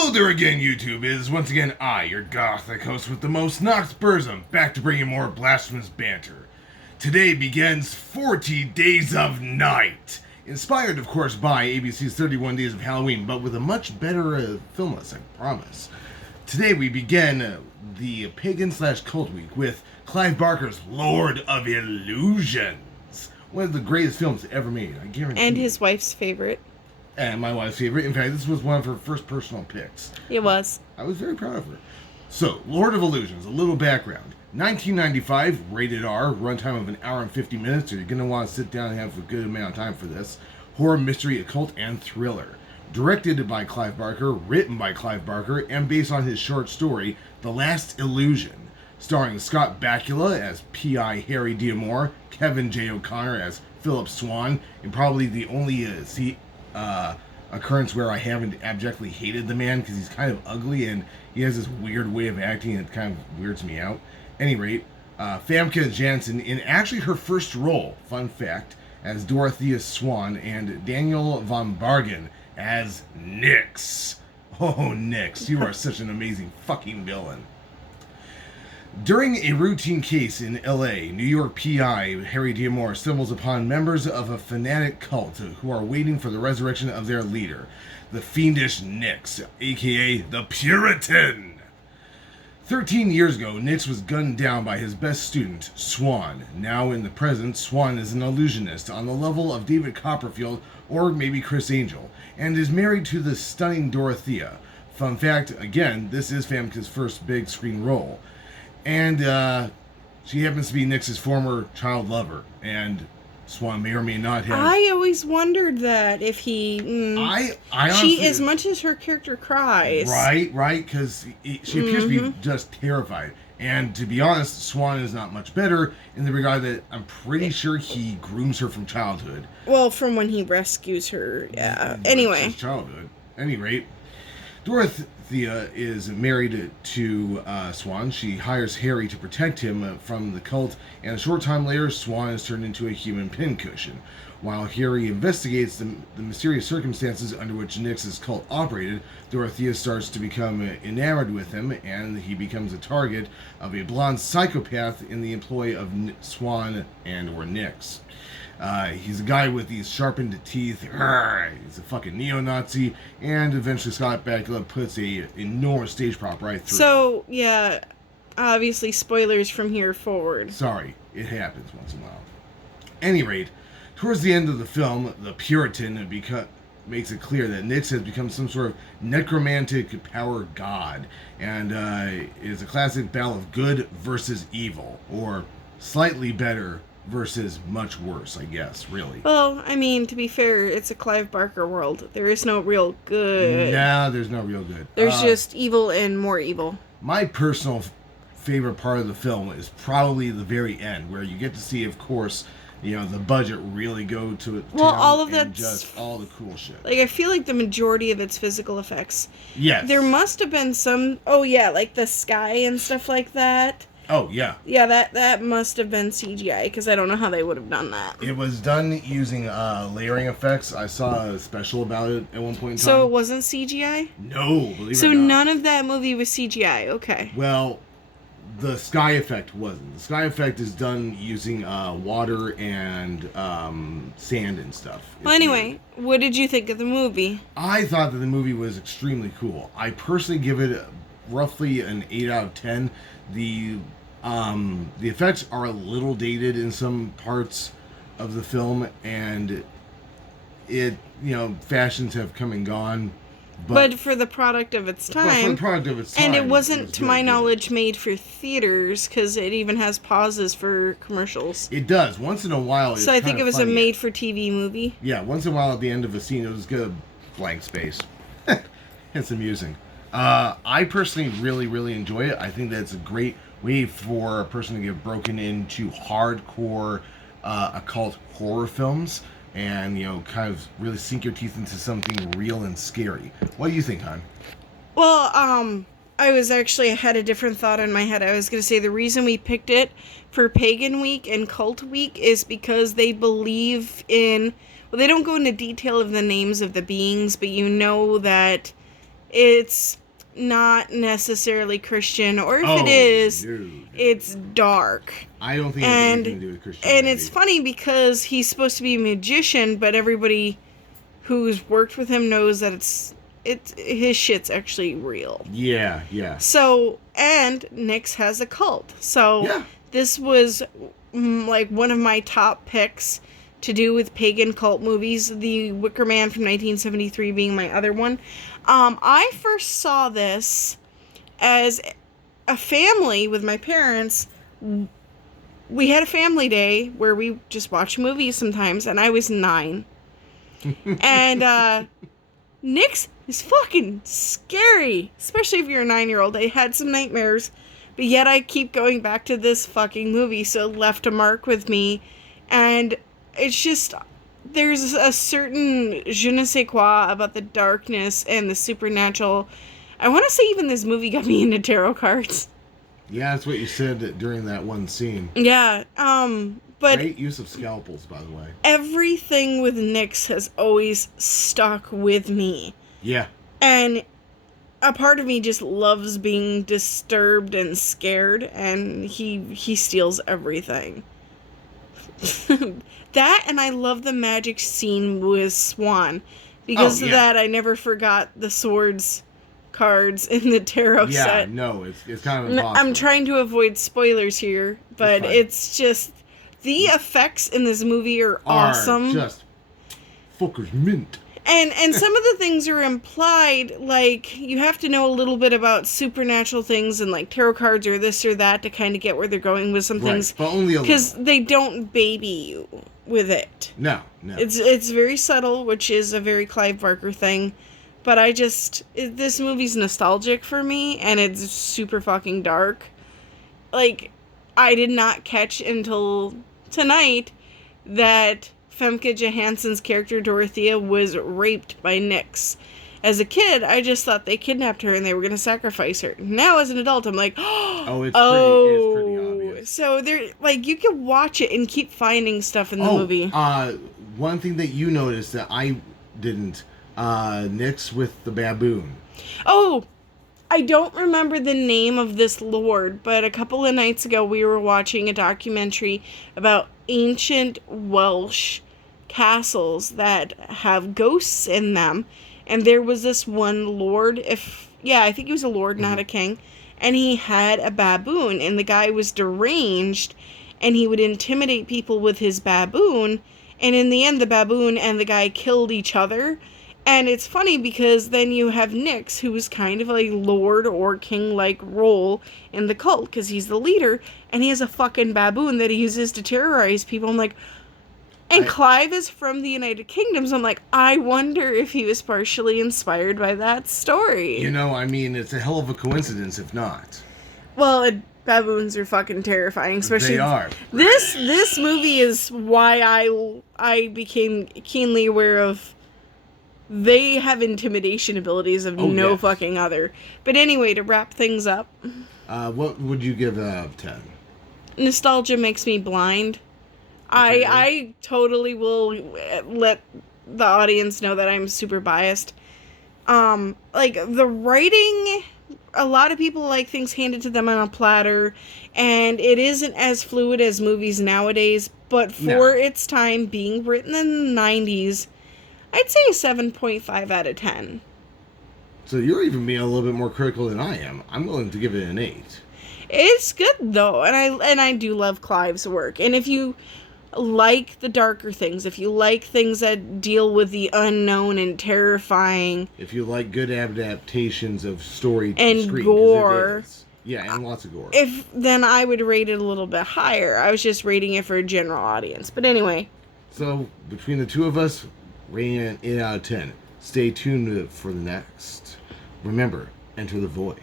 Hello there again, YouTube. It is once again I, your gothic host with the most, Knox Burzum, back to bring you more blasphemous banter. Today begins 40 Days of Night, inspired, of course, by ABC's 31 Days of Halloween, but with a much better film list, I promise. Today we begin the pagan/cult week with Clive Barker's Lord of Illusions, one of the greatest films ever made, I guarantee. And his wife's favorite. And my wife's favorite. In fact, this was one of her first personal picks. It was. I was very proud of her. So, Lord of Illusions, a little background. 1995, rated R, runtime of an hour and 50 minutes, so you're going to want to sit down and have a good amount of time for this. Horror, mystery, occult, and thriller. Directed by Clive Barker, written by Clive Barker, and based on his short story, The Last Illusion. Starring Scott Bakula as P.I. Harry D'Amour, Kevin J. O'Connor as Philip Swan, and probably the only occurrence where I haven't abjectly hated the man, because he's kind of ugly and he has this weird way of acting and it kind of weirds me out. Any rate, Famke Janssen in actually her first role, fun fact, as Dorothea Swan, and Daniel von Bargen as Nix. Oh, Nix, you are such an amazing fucking villain. During a routine case in L.A., New York PI Harry D'Amour stumbles upon members of a fanatic cult who are waiting for the resurrection of their leader, the fiendish Nix, aka the Puritan. 13 years ago, Nix was gunned down by his best student, Swan. Now in the present, Swan is an illusionist on the level of David Copperfield or maybe Chris Angel, and is married to the stunning Dorothea. Fun fact, again, this is Famke's first big screen role. And she happens to be Nix's former child lover, and Swan may or may not have. I always wondered that if he. I honestly, she, as much as her character cries. Right, because she appears to be just terrified. And to be honest, Swan is not much better in the regard that I'm pretty sure he grooms her from childhood. Well, from when he rescues her, yeah. Anyway. Childhood. At any rate, Dorothea is married to Swan. She hires Harry to protect him from the cult, and a short time later, Swan is turned into a human pincushion. While Harry investigates the mysterious circumstances under which Nix's cult operated, Dorothea starts to become enamored with him, and he becomes a target of a blonde psychopath in the employ of Swan or Nix. He's a guy with these sharpened teeth. He's a fucking neo-Nazi. And eventually Scott Bakula puts a enormous stage prop right through. So, yeah, obviously spoilers from here forward. Sorry, it happens once in a while. Any rate, towards the end of the film, the Puritan makes it clear that Nix has become some sort of necromantic power god. And is a classic battle of good versus evil. Or slightly better versus much worse, I guess, really. Well, I mean, to be fair, it's a Clive Barker world. There is no real good. No, there's no real good. There's just evil and more evil. My personal favorite part of the film is probably the very end, where you get to see, of course, the budget really go to it. Well, all of that's just all the cool shit. Like, I feel like the majority of it's physical effects. Yes. There must have been some. Oh yeah, like the sky and stuff like that. Oh, yeah. Yeah, that must have been CGI, because I don't know how they would have done that. It was done using layering effects. I saw a special about it at one point in time. So it wasn't CGI? No, believe it or not. So none of that movie was CGI, okay. Well, the sky effect wasn't. The sky effect is done using water and sand and stuff. Well, anyway, what did you think of the movie? I thought that the movie was extremely cool. I personally give it roughly an 8 out of 10. The effects are a little dated in some parts of the film, and fashions have come and gone. But for the product of its time. And it wasn't, to my knowledge, made for theaters, because it even has pauses for commercials. It does. Once in a while. So I think it was a made-for-TV movie. Yeah, once in a while at the end of a scene, it was get a blank space. It's amusing. I personally really, really enjoy it. I think that it's a great way for a person to get broken into hardcore occult horror films and, kind of really sink your teeth into something real and scary. What do you think, hon? Well, I had a different thought in my head. I was going to say the reason we picked it for Pagan Week and Cult Week is because they believe in... Well, they don't go into detail of the names of the beings, but that it's not necessarily Christian, or if it Oh, is, no. it's dark. I don't think it has anything to do with Christianity. And it's funny because he's supposed to be a magician, but everybody who's worked with him knows that it's his shit's actually real. Yeah, yeah. So, and Nyx has a cult. So, Yeah. this was like one of my top picks to do with pagan cult movies. The Wicker Man from 1973 being my other one. I first saw this as a family with my parents. We had a family day where we just watched movies sometimes, and I was 9. And Nyx is fucking scary, especially if you're a 9-year-old. I had some nightmares, but yet I keep going back to this fucking movie, so it left a mark with me. And it's just, there's a certain je ne sais quoi about the darkness and the supernatural. I want to say even this movie got me into tarot cards. Yeah, that's what you said during that one scene. Yeah, but great use of scalpels, by the way. Everything with Nyx has always stuck with me. Yeah. And a part of me just loves being disturbed and scared, and he steals everything. That, and I love the magic scene with Swan. Because of that, I never forgot the swords cards in the tarot set. Yeah, no, it's kind of impossible. I'm trying to avoid spoilers here, but it's just, the effects in this movie are awesome. Just fuckers mint. And some of the things are implied, like, you have to know a little bit about supernatural things and, like, tarot cards or this or that to kind of get where they're going with some things. But only a little. Because they don't baby you with it. No. It's very subtle, which is a very Clive Barker thing. But this movie's nostalgic for me, and it's super fucking dark. Like, I did not catch until tonight that Femke Johansson's character Dorothea was raped by Nyx. As a kid, I just thought they kidnapped her and they were going to sacrifice her. Now, as an adult, I'm like, it's pretty obvious. So there, like, you can watch it and keep finding stuff in the movie. One thing that you noticed that I didn't, Nyx with the baboon. Oh, I don't remember the name of this lord, but a couple of nights ago we were watching a documentary about ancient Welsh castles that have ghosts in them. And there was this one lord, I think he was a lord, not a king, and he had a baboon, and the guy was deranged, and he would intimidate people with his baboon, and in the end the baboon and the guy killed each other. And it's funny because then you have Nyx, who is kind of a lord or king-like role in the cult, because he's the leader, and he has a fucking baboon that he uses to terrorize people. I'm like, and Clive is from the United Kingdom, so I'm like, I wonder if he was partially inspired by that story. You know, I mean, it's a hell of a coincidence if not. Well, baboons are fucking terrifying, especially... They are. This movie is why I became keenly aware of... They have intimidation abilities of fucking other. But anyway, to wrap things up... what would you give out of 10? Nostalgia makes me blind. Okay. I totally will let the audience know that I'm super biased. Like, the writing... A lot of people like things handed to them on a platter, and it isn't as fluid as movies nowadays, but for its time, being written in the 90s... I'd say a 7.5 out of 10. So you're even being a little bit more critical than I am. I'm willing to give it an 8. It's good though, and I do love Clive's work. And if you like the darker things, if you like things that deal with the unknown and terrifying, if you like good adaptations of story and screen, gore, and lots of gore, then I would rate it a little bit higher. I was just rating it for a general audience, but anyway. So between the two of us, rating it an 8 out of 10. Stay tuned for the next. Remember, enter the void.